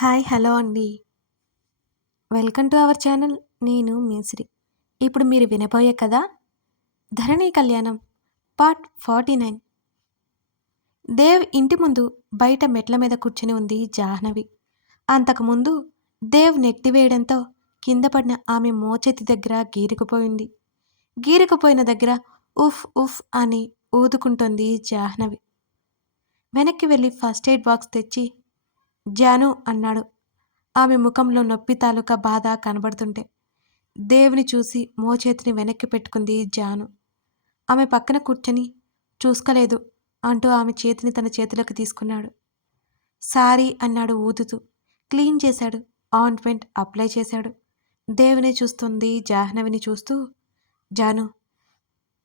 Hi hello అండి. Welcome to our channel. నేను మేసిరి ఇప్పుడు మీరు వినబోయే కదా ధరణి కళ్యాణం పార్ట్ ఫార్టీ నైన్. దేవ్ ఇంటి ముందు బయట మెట్ల మీద కూర్చుని ఉంది జాహ్నవి. అంతకుముందు దేవ్ నెట్టివేయడంతో కింద పడిన ఆమె మోచేతి దగ్గర గీరుకుపోయింది. గీరుకుపోయిన దగ్గర ఉఫ్ ఉఫ్ అని ఊదుకుంటుంది జాహ్నవి. వెనక్కి వెళ్ళి ఫస్ట్ ఎయిడ్ బాక్స్ తెచ్చి జాను అన్నాడు. ఆమె ముఖంలో నొప్పి తాలూకా బాధ కనబడుతుంటే దేవుని చూసి మోచేతిని వెనక్కి పెట్టుకుంది జాను. ఆమె పక్కన కూర్చొని చూసుకోలేదు అంటూ ఆమె చేతిని తన చేతిలోకి తీసుకున్నాడు. సారీ అన్నాడు ఊదుతూ. క్లీన్ చేశాడు ఆయింట్మెంట్ అప్లై చేశాడు. దేవుని చూస్తుంది జాహ్నవిని చూస్తూ జాను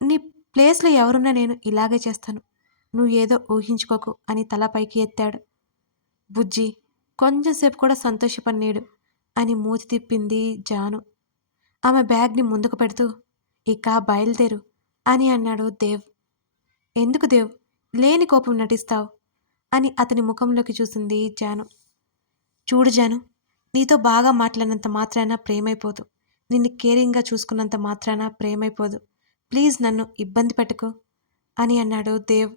నీ ప్లేస్లో ఎవరున్నా నేను ఇలాగే చేస్తాను. నువ్వు ఏదో ఊహించుకోకు అని తల పైకి ఎత్తాడు. బుజ్జి కొంచెంసేపు కూడా సంతోషపడినాడు అని మూతి తిప్పింది జాను. ఆమె బ్యాగ్ని ముందుకు పెడుతూ ఇక బయలుదేరు అని అన్నాడు దేవ్. ఎందుకు దేవ్? లేని కోపం నటిస్తావు అని అతని ముఖంలోకి చూసింది జాను. చూడు జాను నీతో బాగా మాట్లాడినంత మాత్రాన ప్రేమైపోదు. నిన్ను కేరింగ్గా చూసుకున్నంత మాత్రాన ప్రేమైపోదు. ప్లీజ్ నన్ను ఇబ్బంది పెట్టుకో అని అన్నాడు దేవ్.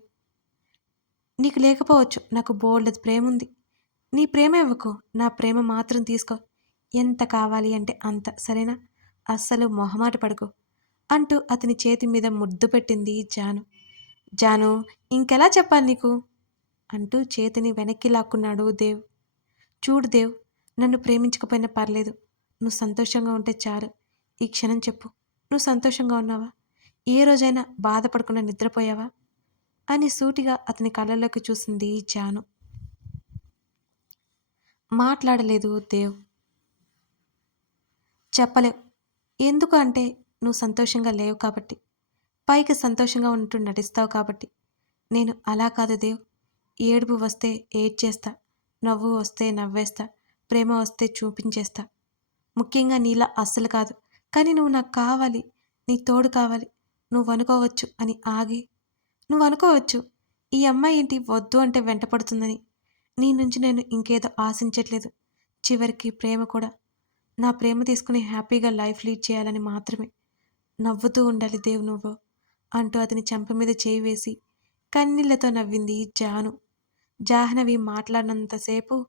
నీకు లేకపోవచ్చు నాకు బోల్డ్ ప్రేమ ఉంది నీ ప్రేమ ఇవ్వకు. నా ప్రేమ మాత్రం తీసుకో. ఎంత కావాలి అంటే అంత సరేనా? అస్సలు మొహమాట పడుకో అంటూ అతని చేతి మీద ముద్దు పెట్టింది జాను. జాను ఇంకెలా చెప్పాలి నీకు? అంటూ చేతిని వెనక్కి లాక్కున్నాడు దేవ్. చూడు దేవ్ నన్ను ప్రేమించకపోయినా పర్లేదు. నువ్వు సంతోషంగా ఉంటే చాలు. ఈ క్షణం చెప్పు. నువ్వు సంతోషంగా ఉన్నావా? ఏ రోజైనా బాధపడకుండా నిద్రపోయావా? అని సూటిగా అతని కళ్ళలోకి చూసింది జాను. మాట్లాడలేదు దేవ్. చెప్పలేవు. ఎందుకు అంటే నువ్వు సంతోషంగా లేవు కాబట్టి. పైకి సంతోషంగా ఉంటూ నటిస్తావు కాబట్టి. నేను అలా కాదు దేవ్. ఏడుపు వస్తే ఏడ్చేస్తా. నవ్వు వస్తే నవ్వేస్తా. ప్రేమ వస్తే చూపించేస్తా. ముఖ్యంగా నీలా అస్సలు కాదు. కానీ నువ్వు నాకు కావాలి. నీ తోడు కావాలి. నువ్వు అనుకోవచ్చు అని ఆగి. నువ్వు అనుకోవచ్చు. ఈ అమ్మాయి ఏంటి? వద్దు అంటే వెంటపడుతుందని. నీ నుంచి నేను ఇంకేదో ఆశించట్లేదు. చివరికి ప్రేమ కూడా. నా ప్రేమ తీసుకుని హ్యాపీగా లైఫ్ లీడ్ చేయాలని మాత్రమే. నవ్వుతూ ఉండాలి దేవు నువ్వు అంటూ అతని చెంప మీద చేయి వేసి కన్నీళ్ళతో నవ్వింది జాను. జాహ్నవి మాట్లాడినంతసేపు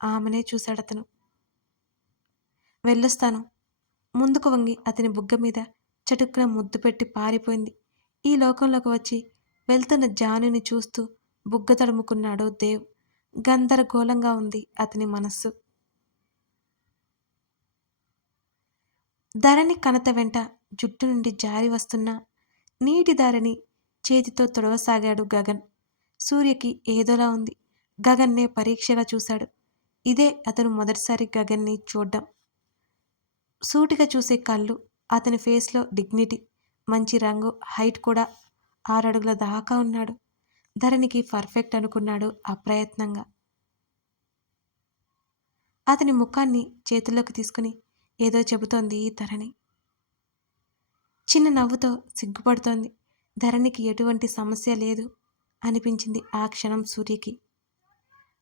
ఆమెనే చూశాడతను వెళ్ళొస్తాను. ముందుకు వంగి అతని బుగ్గ మీద చటుక్కున ముద్దు పెట్టి పారిపోయింది. ఈ లోకంలోకి వచ్చి వెళ్తున్న జానుని చూస్తూ బుగ్గ తడుముకున్నాడు దేవ్. గందరగోళంగా ఉంది అతని మనస్సు. ధరణి కనత వెంట జుట్టు నుండి జారి వస్తున్న నీటి ధరని చేతితో తొడవసాగాడు గగన్. సూర్యకి ఏదోలా ఉంది. గగన్నే పరీక్షగా చూశాడు. ఇదే అతను మొదటిసారి గగన్ని చూడ్డం. సూటిగా చూసే కళ్ళు అతని ఫేస్లో డిగ్నిటీ మంచి రంగు హైట్ కూడా ఆరడుగుల దాకా ఉన్నాడు. ధరణికి పర్ఫెక్ట్ అనుకున్నాడు అప్రయత్నంగా. అతని ముఖాన్ని చేతుల్లోకి తీసుకుని ఏదో చెబుతోంది ధరణి. చిన్న నవ్వుతో సిగ్గుపడుతోంది. ధరణికి ఎటువంటి సమస్య లేదు అనిపించింది ఆ క్షణం సూర్యకి.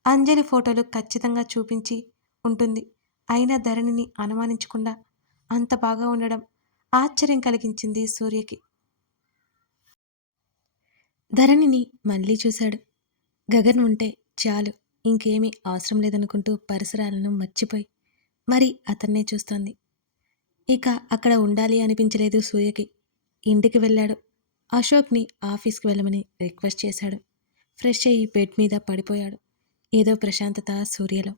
అంజలి ఫోటోలు ఖచ్చితంగా చూపించి ఉంటుంది. అయినా ధరణిని అనుమానించకుండా అంత బాగా ఉండడం ఆశ్చర్యం కలిగించింది సూర్యకి. ధరణిని మళ్ళీ చూశాడు. గగన్ ఉంటే చాలు ఇంకేమీ అవసరం లేదనుకుంటూ పరిసరాలను మర్చిపోయి మరి అతన్నే చూస్తోంది. ఇక అక్కడ ఉండాలి అనిపించలేదు సూర్యకి. ఇంటికి వెళ్ళాడు. అశోక్ని ఆఫీస్కి వెళ్ళమని రిక్వెస్ట్ చేశాడు. ఫ్రెష్ అయ్యి బెడ్ మీద పడిపోయాడు. ఏదో ప్రశాంతత సూర్యలో.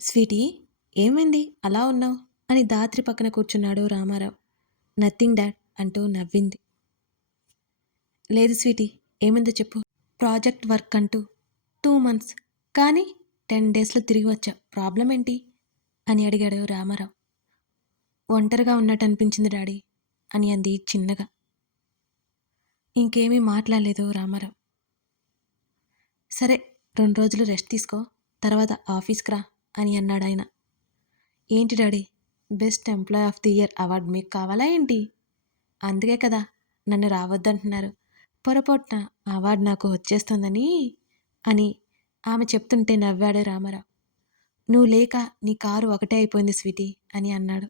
స్వీటీ ఏమైంది? అలా ఉన్నావు? అని దాత్రి పక్కన కూర్చున్నాడు రామారావు. నథింగ్ డాడ్ అంటూ నవ్వింది. లేదు స్వీటీ ఏమిందో చెప్పు. ప్రాజెక్ట్ వర్క్ అంటూ టూ మంత్స్ కానీ టెన్ డేస్లో తిరిగి వచ్చా. ప్రాబ్లం ఏంటి? అని అడిగాడు రామారావు. ఒంటరిగా ఉన్నట్టు అనిపించింది డాడీ అని అంది చిన్నగా. ఇంకేమీ మాట్లాడలేదు రామారావు. సరే రెండు రోజులు రెస్ట్ తీసుకో తర్వాత ఆఫీస్కి రా అని అన్నాడు ఆయన ఏంటి daddy? Best employee of the year award మీకు కావాలా ఏంటి? అందుకే కదా నన్ను రావద్దంటున్నారు. పొరపాటున అవార్డు నాకు వచ్చేస్తుందని అని ఆమె చెప్తుంటే నవ్వాడు రామారావు. నువ్వు లేక నీ కారు ఒకటే అయిపోయింది స్వీటీ అని అన్నాడు.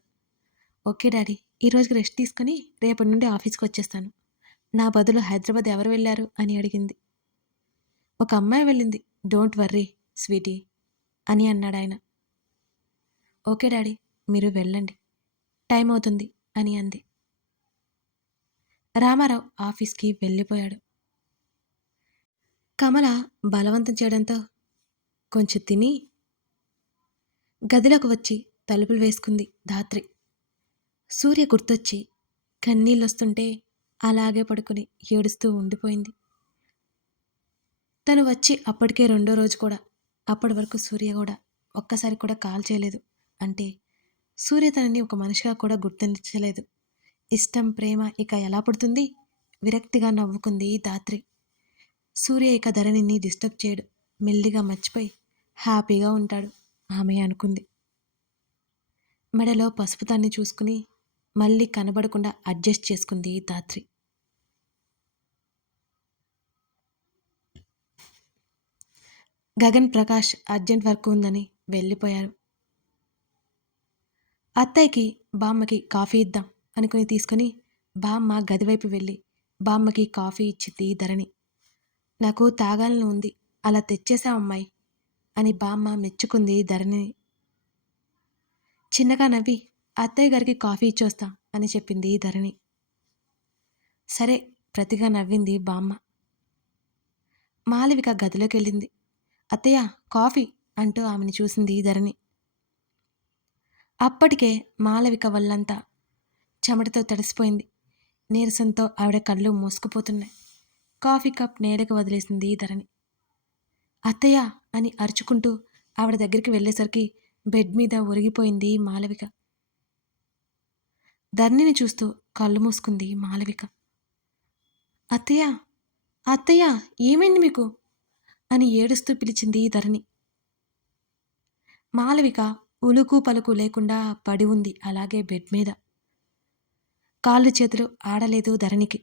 ఓకే డాడీ ఈరోజుకి రెస్ట్ తీసుకుని రేపటి నుండి ఆఫీస్కి వచ్చేస్తాను. నా బదులు హైదరాబాద్ ఎవరు వెళ్ళారు అని అడిగింది. ఒక అమ్మాయి వెళ్ళింది. డోంట్ వర్రీ స్వీటీ అని అన్నాడు ఆయన ఓకే డాడీ మీరు వెళ్ళండి. టైం అవుతుంది అని అంది. రామారావు ఆఫీస్కి వెళ్ళిపోయాడు. కమల బలవంతం చేయడంతో కొంచెం తిని గదిలోకి వచ్చి తలుపులు వేసుకుంది ధాత్రి. సూర్య గుర్తొచ్చి కన్నీళ్ళొస్తుంటే అలాగే పడుకుని ఏడుస్తూ ఉండిపోయింది. తను వచ్చి అప్పటికే రెండో రోజు కూడా అప్పటి వరకు సూర్య కూడా ఒక్కసారి కూడా కాల్ చేయలేదు. అంటే సూర్య తనని ఒక మనిషిగా కూడా గుర్తించలేదు. ఇష్టం ప్రేమ ఇక ఎలా పుడుతుంది? విరక్తిగా నవ్వుకుంది ధాత్రి. సూర్య ఇక ధరణిని డిస్టర్బ్ చేయడు. మెల్లిగా మర్చిపోయి హ్యాపీగా ఉంటాడు. ఆమె అనుకుంది. మెడలో పసుపుతాన్ని చూసుకుని మళ్ళీ కనబడకుండా అడ్జస్ట్ చేసుకుంది ధాత్రి. గగన్ ప్రకాష్ అర్జెంట్ వర్క్ ఉందని వెళ్ళిపోయారు. అత్తయ్యకి బామ్మకి కాఫీ ఇద్దాం అనుకుని తీసుకుని బామ్మ గదివైపు వెళ్ళి బామ్మకి కాఫీ ఇచ్చింది ధరణి. నాకు తాగాలని ఉంది అలా తెచ్చేశావమ్మాయి అని బామ్మ మెచ్చుకుంది ధరణిని. చిన్నగా నవ్వి అత్తయ్య గారికి కాఫీ ఇచ్చొస్తా అని చెప్పింది ధరణి. సరే ప్రతిగా నవ్వింది బామ్మ. మాలవిక గదిలోకి వెళ్ళింది. అత్తయ్య కాఫీ అంటూ ఆమెను చూసింది ధరణి. అప్పటికే మాలవిక వల్లంతా చెమటతో తడిసిపోయింది. నీరసంతో ఆవిడ కళ్ళు మూసుకుపోతున్నాయి. కాఫీ కప్ నేలకు వదిలేసింది ధరణి. అత్తయ్య అని అరుచుకుంటూ ఆవిడ దగ్గరికి వెళ్ళేసరికి బెడ్ మీద ఒరిగిపోయింది మాలవిక. ధరణిని చూస్తూ కళ్ళు మూసుకుంది మాలవిక. అత్తయ్య అత్తయ్య ఏమైంది మీకు? అని ఏడుస్తూ పిలిచింది ధరణి. మాలవిక ఉలుకు పలుకు లేకుండా పడి ఉంది అలాగే బెడ్ మీద. కాళ్ళు చేతులు ఆడలేదు ధరణికి.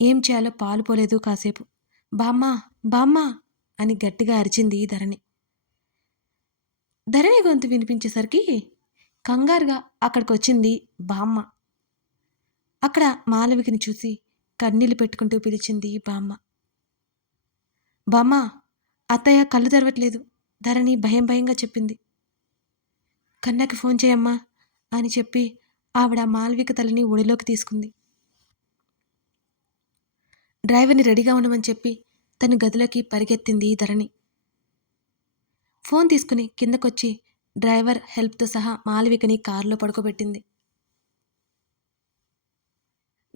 ఏం చేయాలో పాలుపోలేదు కాసేపు. బామ్మ బామ్మ అని గట్టిగా అరిచింది ధరణి. ధరణి గొంతు వినిపించేసరికి కంగారుగా అక్కడికి వచ్చింది బామ్మ. అక్కడ మాలవికిని చూసి కన్నీళ్ళు పెట్టుకుంటూ పిలిచింది బామ్మ. బామ్మ అత్తయ్య కళ్ళు తెరవట్లేదు. ధరణి భయం భయంగా చెప్పింది. కన్నకి ఫోన్ చేయమ్మా అని చెప్పి ఆవిడ మాల్విక తల్లిని ఒడిలోకి తీసుకుంది. డ్రైవర్ని రెడీగా ఉండమని చెప్పి తన గదిలోకి పరిగెత్తింది ధరణి. ఫోన్ తీసుకుని కిందకొచ్చి డ్రైవర్ హెల్ప్తో సహా మాలవికని కారులో పడుకోబెట్టింది.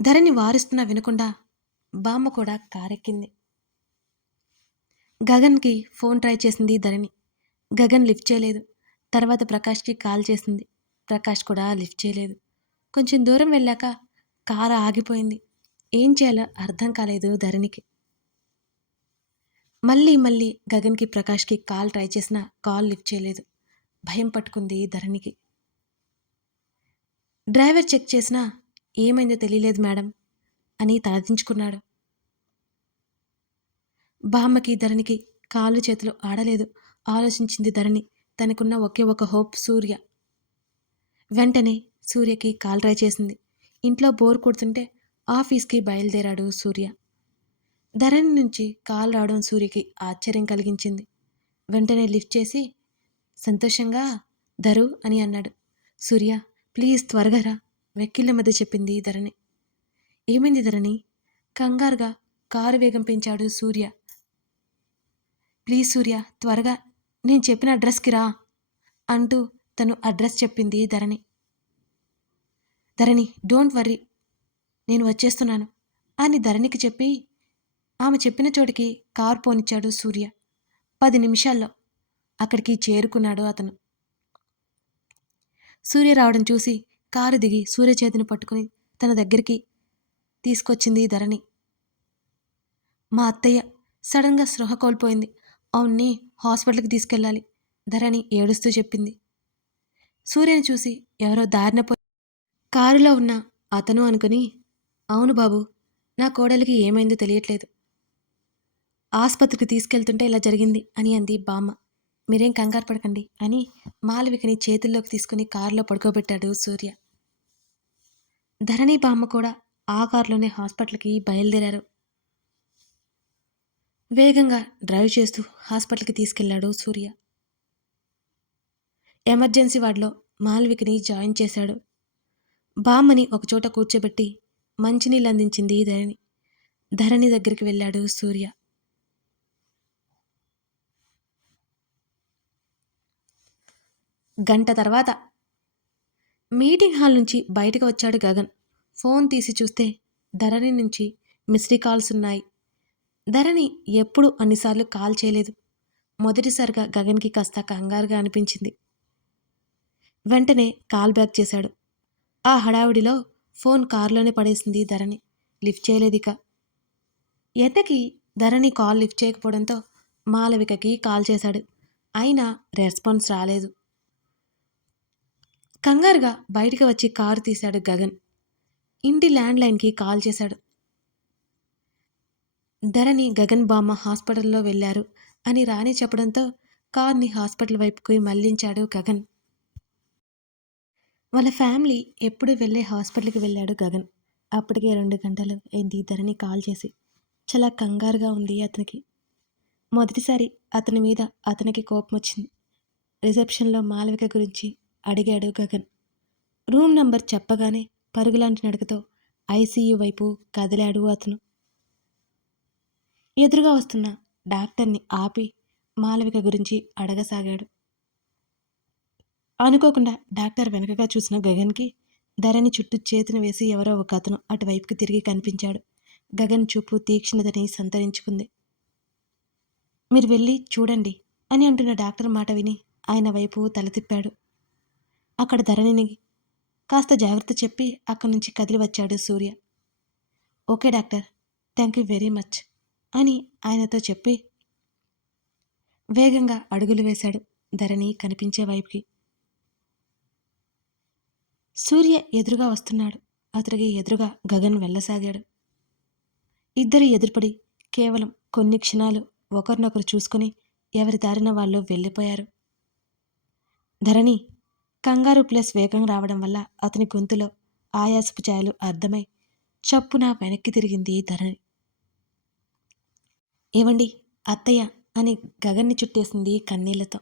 ధరణి వారుస్తున్నా వినకుండా బామ్మ కూడా కారెక్కింది. గగన్కి ఫోన్ ట్రై చేసింది ధరణి. గగన్ లిఫ్ట్ చేయలేదు. తర్వాత ప్రకాష్కి కాల్ చేసింది. ప్రకాష్ కూడా లిఫ్ట్ చేయలేదు. కొంచెం దూరం వెళ్ళాక కారు ఆగిపోయింది. ఏం చేయాలో అర్థం కాలేదు ధరణికి. మళ్ళీ మళ్ళీ గగన్కి ప్రకాష్కి కాల్ ట్రై చేసినా కాల్ లిఫ్ట్ చేయలేదు. భయం పట్టుకుంది ధరణికి. డ్రైవర్ చెక్ చేసినా ఏమైందో తెలియలేదు మేడం అని తలదించుకున్నాడు. బామ్మకి ధరణికి కాళ్ళు చేతులు ఆడలేదు. ఆలోచించింది ధరణి. తనకున్న ఒకే ఒక హోప్ సూర్య. వెంటనే సూర్యకి కాల్ ట్రై చేసింది. ఇంట్లో బోర్ కొడుతుంటే ఆఫీస్కి బయలుదేరాడు సూర్య. ధరణి నుంచి కాల్ రావడం సూర్యకి ఆశ్చర్యం కలిగించింది. వెంటనే లిఫ్ట్ చేసి సంతోషంగా ధరు అని అన్నాడు. సూర్య ప్లీజ్ త్వరగా రా వెక్కిళ్ళ మధ్య చెప్పింది ధరణి. ఏమైంది ధరణి? కంగారుగా కారు వేగం పెంచాడు సూర్య. ప్లీజ్ సూర్య త్వరగా నేను చెప్పిన అడ్రస్కి రా అంటూ తను అడ్రస్ చెప్పింది ధరణి. ధరణి డోంట్ వర్రీ నేను వచ్చేస్తున్నాను అని ధరణికి చెప్పి ఆమె చెప్పిన చోటికి కారు పోనిచ్చాడు సూర్య. పది నిమిషాల్లో అక్కడికి చేరుకున్నాడు అతను. సూర్య రావడం చూసి కారు దిగి సూర్య చేతిని పట్టుకుని తన దగ్గరికి తీసుకొచ్చింది ధరణి. మా అత్తయ్య సడన్గా స్పృహ కోల్పోయింది. అవున్ని హాస్పిటల్కి తీసుకెళ్ళాలి. ధరణి ఏడుస్తూ చెప్పింది. సూర్యని చూసి ఎవరో దారిన పోయి కారులో ఉన్న అతను అనుకుని అవును బాబు నా కోడలికి ఏమైందో తెలియట్లేదు. ఆసుపత్రికి తీసుకెళ్తుంటే ఇలా జరిగింది అని అంది బామ్మ. మీరేం కంగారు పడకండి అని మాలవికని చేతుల్లోకి తీసుకుని కారులో పడుకోబెట్టాడు సూర్య. ధరణి బామ్మ కూడా ఆ కారులోనే హాస్పిటల్కి బయలుదేరారు. వేగంగా డ్రైవ్ చేస్తూ హాస్పిటల్కి తీసుకెళ్ళాడు సూర్య. ఎమర్జెన్సీ వార్డులో మాల్వికని జాయిన్ చేశాడు. బామ్మని ఒకచోట కూర్చోబెట్టి మంచినీళ్ళు అందించింది ధరణి. ధరణి దగ్గరికి వెళ్ళాడు సూర్య. గంట తర్వాత మీటింగ్ హాల్ నుంచి బయటకు వచ్చాడు గగన్. ఫోన్ తీసి చూస్తే ధరణి నుంచి మిస్డ్ కాల్స్ ఉన్నాయి. ధరణి ఎప్పుడు అన్నిసార్లు కాల్ చేయలేదు. మొదటిసారిగా గగన్కి కాస్త కంగారుగా అనిపించింది. వెంటనే కాల్ బ్యాక్ చేశాడు. ఆ హడావిడిలో ఫోన్ కారులోనే పడేసింది ధరణి. లిఫ్ట్ చేయలేదిక ఎతకి ధరణి కాల్ లిఫ్ట్ చేయకపోవడంతో మాలవికకి కాల్ చేశాడు. అయినా రెస్పాన్స్ రాలేదు. కంగారుగా బయటికి వచ్చి కారు తీశాడు గగన్. ఇంటి ల్యాండ్లైన్కి కాల్ చేశాడు. ధరణి గగన్ బామ్మ హాస్పిటల్లో వెళ్ళారు అని రాణి చెప్పడంతో కార్ని హాస్పిటల్ వైపుకి మళ్ళించాడు గగన్. వాళ్ళ ఫ్యామిలీ ఎప్పుడు వెళ్ళే హాస్పిటల్కి వెళ్ళాడు గగన్. అప్పటికే రెండు గంటలు ఏంది ధరణి కాల్ చేసి. చాలా కంగారుగా ఉంది అతనికి. మొదటిసారి అతని మీద అతనికి కోపం వచ్చింది. రిసెప్షన్లో మాలవిక గురించి అడిగాడు గగన్. రూమ్ నంబర్ చెప్పగానే పరుగులాంటి నడకతో ఐసీయూ వైపు కదిలాడు అతను. ఎదురుగా వస్తున్న డాక్టర్ని ఆపి మాలవిక గురించి అడగసాగాడు. అనుకోకుండా డాక్టర్ వెనకగా చూసిన గగన్కి ధరణి చుట్టూ చేతిని వేసి ఎవరో ఒక అతను అటువైపుకి తిరిగి కనిపించాడు. గగన్ చూపు తీక్షణతని సంతరించుకుంది. మీరు వెళ్ళి చూడండి అని అంటున్న డాక్టర్ మాట విని ఆయన వైపు తల తిప్పాడు. అక్కడ ధరణిని కాస్త జాగ్రత్త చెప్పి అక్కడి నుంచి కదిలి వచ్చాడు Surya. Okay doctor. Thank you very much. అని ఆయనతో చెప్పి వేగంగా అడుగులు వేశాడు ధరణి కనిపించే వైపుకి. సూర్య ఎదురుగా వస్తున్నాడు. అతడికి ఎదురుగా గగన్ వెళ్ళసాగాడు. ఇద్దరు ఎదురుపడి కేవలం కొన్ని క్షణాలు ఒకరినొకరు చూసుకుని ఎవరి దారిన వాళ్ళు వెళ్ళిపోయారు. ధరణి కంగారు ప్లస్ వేగం రావడం వల్ల అతని గొంతులో ఆయాసపు ఛాయలు అర్థమై చప్పున వెనక్కి తిరిగింది ధరణి. ఏవండి అత్తయ్య అని గగన్ని చుట్టేసింది కన్నీళ్ళతో.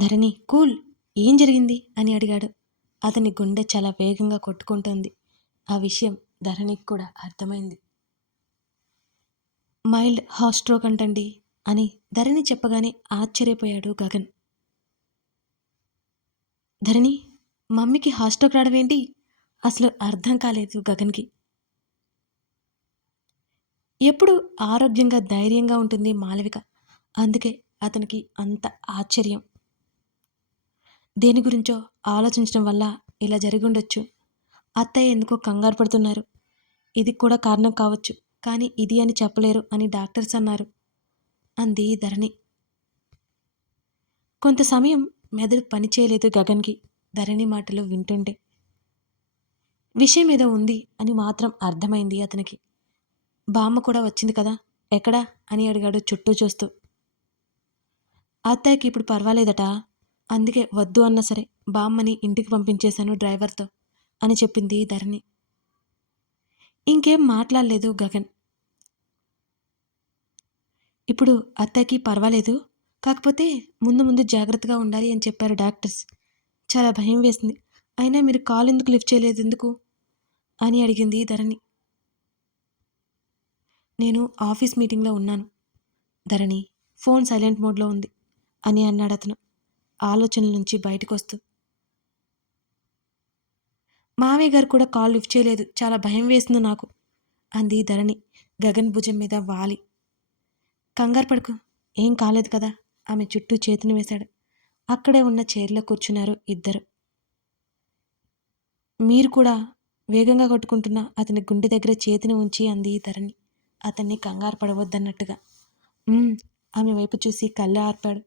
ధరణి కూల్ ఏం జరిగింది? అని అడిగాడు. అతని గుండె చాలా వేగంగా కొట్టుకుంటుంది. ఆ విషయం ధరణికి కూడా అర్థమైంది. మైల్డ్ హాస్ట్రోక్ అంటండి అని ధరణి చెప్పగానే ఆశ్చర్యపోయాడు గగన్. ధరణి మమ్మీకి హాస్ట్రోక్ ఏంటి? అసలు అర్థం కాలేదు గగన్కి. ఎప్పుడు ఆరోగ్యంగా ధైర్యంగా ఉంటుంది మాలవిక. అందుకే అతనికి అంత ఆశ్చర్యం. దేని గురించో ఆలోచించడం వల్ల ఇలా జరిగి ఉండొచ్చు అత్తయ్య ఎందుకో కంగారు పడుతున్నారు. ఇది కూడా కారణం కావచ్చు. కానీ ఇది అని చెప్పలేరు అని డాక్టర్స్ అన్నారు. అంది ధరణి. కొంత సమయం మెదడు పనిచేయలేదు గగన్కి ధరణి మాటలు వింటుంటే. విషయం ఏదో ఉంది అని మాత్రం అర్థమైంది అతనికి. బామ్మ కూడా వచ్చింది కదా ఎక్కడా? అని అడిగాడు చుట్టూ చూస్తూ. అత్తయ్యకి ఇప్పుడు పర్వాలేదట అందుకే వద్దు అన్నా సరే బామ్మని ఇంటికి పంపించేశాను డ్రైవర్తో అని చెప్పింది ధరణి. ఇంకేం మాట్లాడలేదు గగన్. ఇప్పుడు అత్తయ్యకి పర్వాలేదు కాకపోతే ముందు ముందు జాగ్రత్తగా ఉండాలి అని చెప్పారు డాక్టర్స్. చాలా భయం వేసింది. అయినా మీరు కాల్ ఎందుకు లిఫ్ట్ చేయలేదు ఎందుకు? అని అడిగింది ధరణి. నేను ఆఫీస్ మీటింగ్లో ఉన్నాను. ధరణి ఫోన్ సైలెంట్ మోడ్లో ఉంది అని అన్నాడు అతను. ఆలోచనల నుంచి బయటకు వస్తూ మావయ్య గారు కూడా కాల్ లిఫ్ట్ చేయలేదు. చాలా భయం వేసింది నాకు అంది ధరణి గగన్ భుజం మీద వాలి. కంగారు పడుకు ఏం కాలేదు కదా ఆమె చుట్టూ చేతిని వేశాడు. అక్కడే ఉన్న చైర్లో కూర్చున్నారు ఇద్దరు. మీరు కూడా వేగంగా కొట్టుకుంటున్న అతని గుండె దగ్గర చేతిని ఉంచి అంది ధరణి. అతన్ని కంగారు పడవద్దన్నట్టుగా. ఆమె వైపు చూసి కళ్ళు ఆర్పాడు.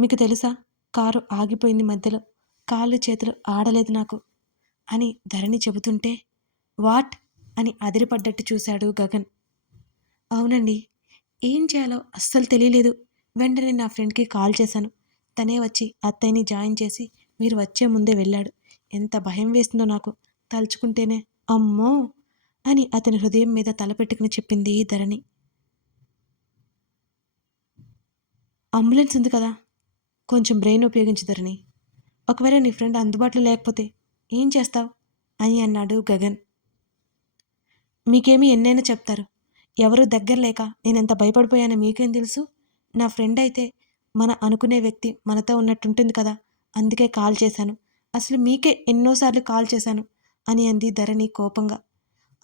మీకు తెలుసా? కారు ఆగిపోయింది మధ్యలో. కాళ్ళు చేతులు ఆడలేదు నాకు అని ధరణి చెబుతుంటే వాట్? అని అదిరిపడ్డట్టు చూశాడు గగన్. అవునండి. ఏం చేయాలో అస్సలు తెలియలేదు. వెంటనే నా ఫ్రెండ్కి కాల్ చేశాను. తనే వచ్చి అత్తయ్యని జాయిన్ చేసి మీరు వచ్చే ముందే వెళ్ళాడు. ఎంత భయం వేస్తుందో నాకు తలుచుకుంటేనే. అమ్మో! అని అతని హృదయం మీద తలపెట్టుకుని చెప్పింది ధరణి. అంబులెన్స్ ఉంది కదా? కొంచెం బ్రెయిన్ ఉపయోగించు ధరణి. ఒకవేళ నీ ఫ్రెండ్ అందుబాటులో లేకపోతే ఏం చేస్తావు? అని అన్నాడు గగన్. మీకేమి ఎన్నైనా చెప్తారు. ఎవరు దగ్గర లేక నేనెంత భయపడిపోయానో మీకేం తెలుసు? నా ఫ్రెండ్ అయితే మన అనుకునే వ్యక్తి మనతో ఉన్నట్టుంటుంది కదా? అందుకే కాల్ చేశాను. అసలు మీకే ఎన్నోసార్లు కాల్ చేశాను అని అంది ధరణి కోపంగా.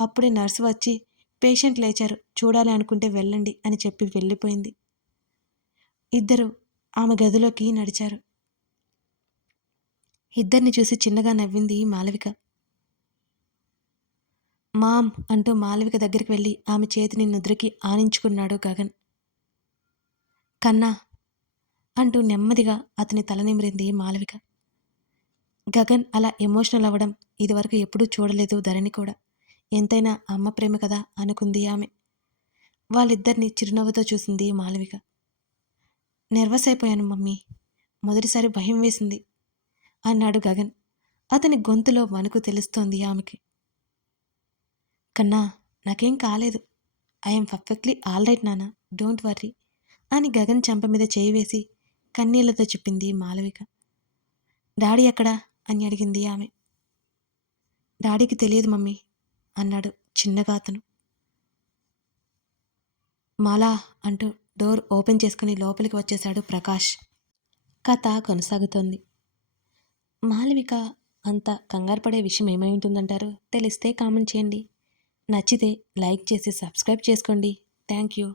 అప్పుడే నర్సు వచ్చి పేషెంట్ లేచారు చూడాలి అనుకుంటే వెళ్ళండి అని చెప్పి వెళ్ళిపోయింది. ఇద్దరు ఆమె గదిలోకి నడిచారు. ఇద్దరిని చూసి చిన్నగా నవ్వింది మాలవిక. మామ్ అంటూ మాలవిక దగ్గరికి వెళ్ళి ఆమె చేతిని నుదురికి ఆనించుకున్నాడు గగన్. కన్నా అంటూ నెమ్మదిగా అతని తల నిమిరింది మాలవిక. గగన్ అలా ఎమోషనల్ అవ్వడం ఇదివరకు ఎప్పుడూ చూడలేదు ధరణి కూడా. ఎంతైనా అమ్మ ప్రేమ కదా అనుకుంది ఆమె. వాళ్ళిద్దరిని చిరునవ్వుతో చూసింది మాలవిక నెర్వస్ అయిపోయాను మమ్మీ. మొదటిసారి భయం వేసింది అన్నాడు గగన్. అతని గొంతులో వణుకు తెలుస్తోంది ఆమెకి. కన్నా నాకేం కాలేదు. ఐఎమ్ పర్ఫెక్ట్లీ ఆల్ రైట్ నాన్న. డోంట్ వర్రీ అని గగన్ చెంప మీద చేయి వేసి కన్నీళ్ళతో చెప్పింది మాలవిక డాడీ ఎక్కడా? అని అడిగింది ఆమె. డాడీకి తెలియదు మమ్మీ. అన్నాడు చిన్నగా అతను. మాలా అంటూ డోర్ ఓపెన్ చేసుకుని లోపలికి వచ్చేశాడు ప్రకాష్. కథ కొనసాగుతోంది. మాలవిక అంత కంగారు పడే విషయం ఏమై ఉంటుందంటారు? తెలిస్తే కామెంట్ చేయండి. నచ్చితే లైక్ చేసి సబ్స్క్రైబ్ చేసుకోండి. Thank you.